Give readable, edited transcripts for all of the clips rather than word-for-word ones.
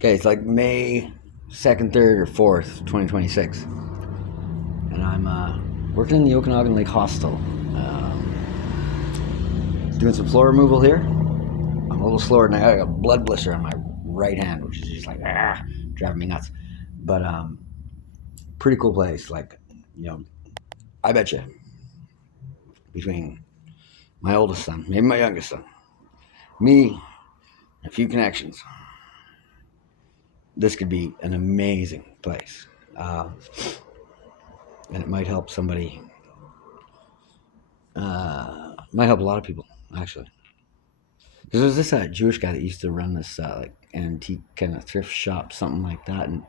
Okay, it's like May 2nd, 3rd, or 4th, 2026. And I'm working in the Okanagan Lake Hostel. Doing some floor removal here. I'm a little slower and I got a blood blister on my right hand, which is just like, driving me nuts. But pretty cool place. Like, you know, I bet you between my oldest son, maybe my youngest son, me, a few connections, this could be an amazing place. Uh, and it might help somebody, might help a lot of people, actually. Because there's this Jewish guy that used to run this like antique kind of thrift shop, something like that, and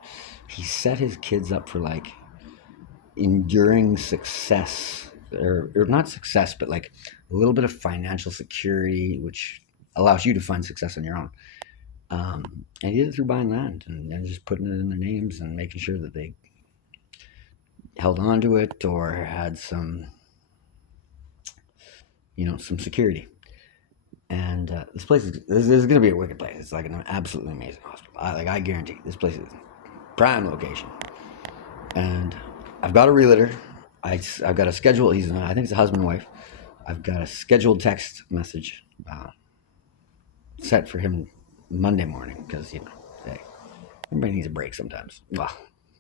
he set his kids up for like enduring success, or not success, but like a little bit of financial security, which allows you to find success on your own. And he did it through buying land and just putting it in their names and making sure that they held on to it or had some, some security. And this is going to be a wicked place. It's like an absolutely amazing hospital. I guarantee this place is prime location. And I've got a realtor. I've got a schedule. I think it's a husband and wife. I've got a scheduled text message set for him Monday morning because hey, everybody needs a break sometimes. Well,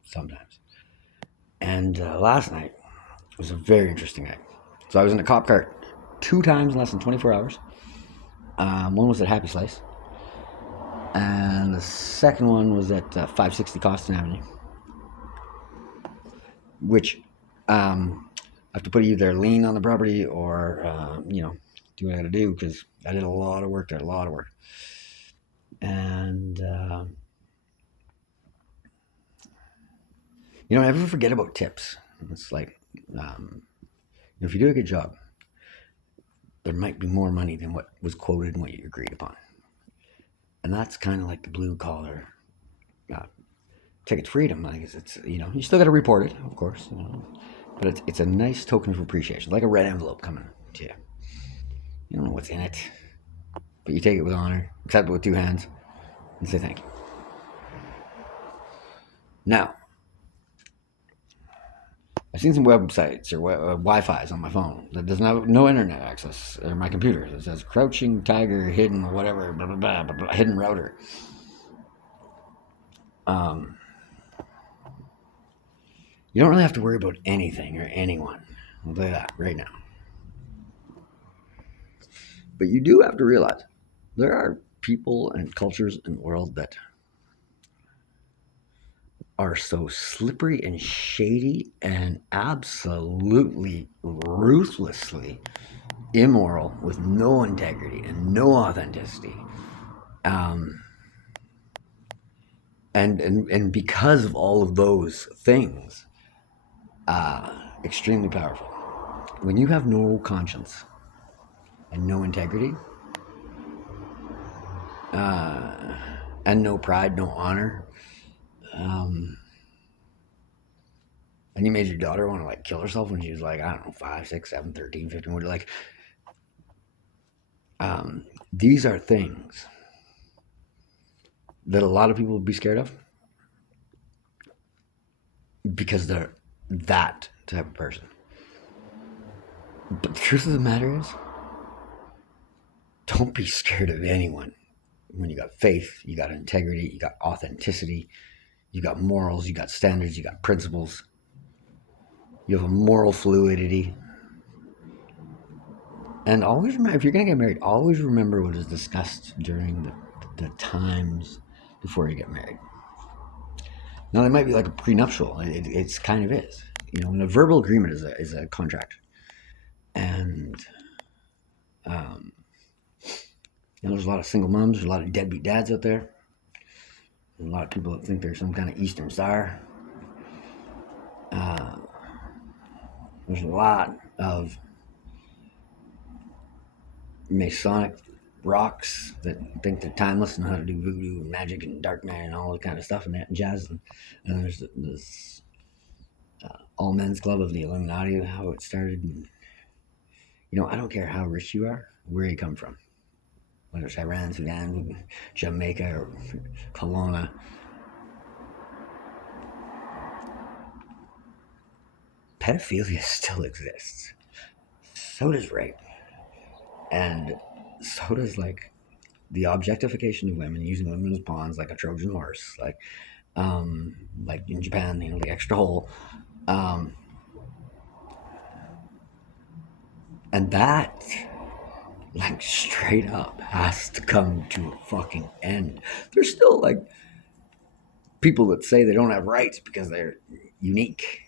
sometimes. And last night was a very interesting night. So I was in a cop car 2 times in less than 24 hours. One was at Happy Slice, and the second one was at 560 Costin Avenue, which I have to put either lien on the property or, do what I got to do because I did a lot of work there, a lot of work. And, never forget about tips. It's like, if you do a good job, there might be more money than what was quoted and what you agreed upon. And that's kind of like the blue collar uh, ticket to freedom. I guess it's, you still got to report it, of course, but it's a nice token of appreciation, like a red envelope coming to you. You don't know what's in it, but you take it with honor, accept it with two hands, and say thank you. Now, I've seen some websites or Wi-Fi's on my phone that doesn't have no internet access, or my computer. It says crouching tiger, hidden whatever, blah, blah, blah, blah, blah, hidden router. Um, you don't really have to worry about anything or anyone. I'll tell you that right now. But you do have to realize there are people and cultures in the world that are so slippery and shady and absolutely ruthlessly immoral with no integrity and no authenticity. Um, and because of all of those things, extremely powerful. When you have no conscience and no integrity, and no pride, no honor, um, and you made your daughter want to like kill herself when she was like, I don't know, 5, 6, 7, 13, 15, what like, these are things that a lot of people would be scared of because they're that type of person. But the truth of the matter is, don't be scared of anyone. When you got faith, you got integrity, you got authenticity, you got morals, you got standards, you got principles, you have a moral fluidity. And always remember, if you're going to get married, always remember what is discussed during the times before you get married. Now, it might be like a prenuptial. It's kind of is. And a verbal agreement is a contract. And um, there's a lot of single moms, there's a lot of deadbeat dads out there. There's a lot of people that think they're some kind of Eastern Star. There's a lot of Masonic rocks that think they're timeless and know how to do voodoo and magic and dark man and all that kind of stuff and that and jazz. And then there's this all men's club of the Illuminati, how it started. And, I don't care how rich you are, where you come from. whether it's Iran, Sudan, Jamaica, or Kelowna. Pedophilia still exists. So does rape. And so does, like, the objectification of women, using women as pawns like a Trojan horse. Like in Japan, the extra hole. And that, like, straight up has to come to a fucking end. There's still, like, people that say they don't have rights because they're unique.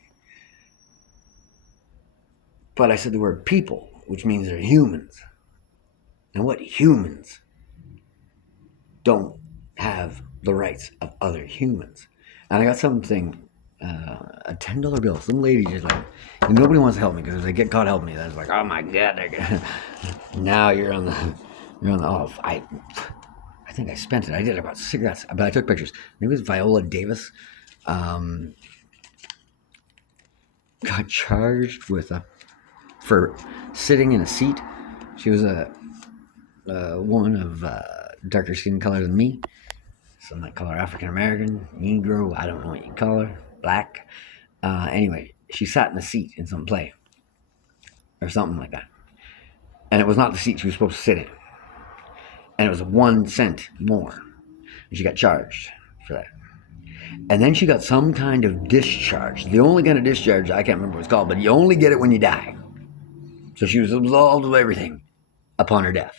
But I said the word people, which means they're humans. And what humans don't have the rights of other humans? And I got something, a $10 bill. Some lady just like, and nobody wants to help me because if they get caught helping me, that's like, oh my god, now you're on the, oh, I think I spent it. I did about cigarettes, but I took pictures. Maybe it was Viola Davis. Got charged with for sitting in a seat. She was a woman of darker skin color than me. Some might call her African American, Negro, I don't know what you call her, black. Anyway, she sat in a seat in some play or something like that. And it was not the seat she was supposed to sit in. And it was 1 cent more. And she got charged for that. And then she got some kind of discharge. The only kind of discharge, I can't remember what it's called, but you only get it when you die. So she was absolved of everything upon her death.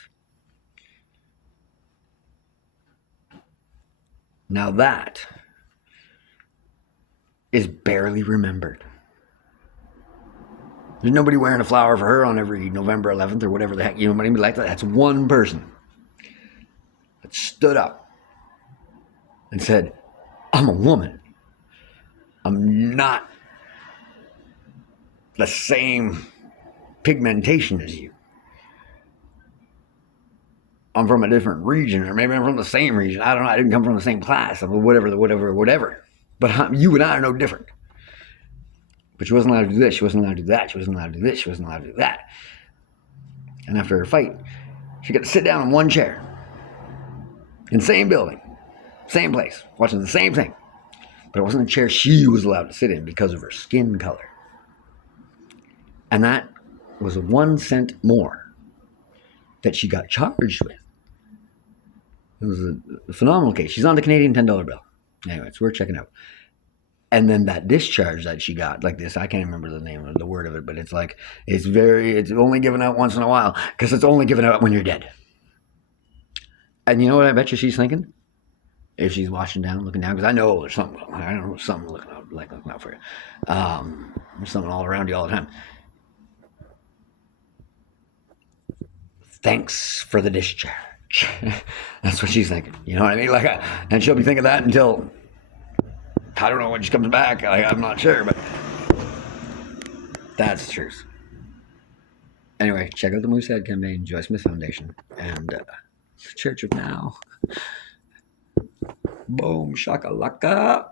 Now that is barely remembered. There's nobody wearing a flower for her on every November 11th or whatever the heck, you know what I mean? Like that. That's one person that stood up and said, I'm a woman. I'm not the same pigmentation as you. I'm from a different region, or maybe I'm from the same region. I don't know. I didn't come from the same class, or whatever. But you and I are no different. But she wasn't allowed to do this. She wasn't allowed to do that. She wasn't allowed to do this. She wasn't allowed to do that. And after her fight, she got to sit down in one chair, in the same building, same place, watching the same thing. But it wasn't a chair she was allowed to sit in because of her skin color. And that was 1 cent more that she got charged with. It was a phenomenal case. She's on the Canadian $10 bill. Anyway, it's worth checking out. And then that discharge that she got, like this, I can't remember the name of the word of it, but it's like, it's only given out once in a while because it's only given out when you're dead. And you know what I bet you she's thinking? If she's watching down, looking down, because I know there's something, I don't know, something looking out for you. There's something all around you all the time. Thanks for the discharge. That's what she's thinking. You know what I mean? And she'll be thinking that until, I don't know when she comes back. I'm not sure, but that's the truth. Anyway, check out the Moosehead campaign, Joy Smith Foundation, and Church of Now. Boom, shakalaka.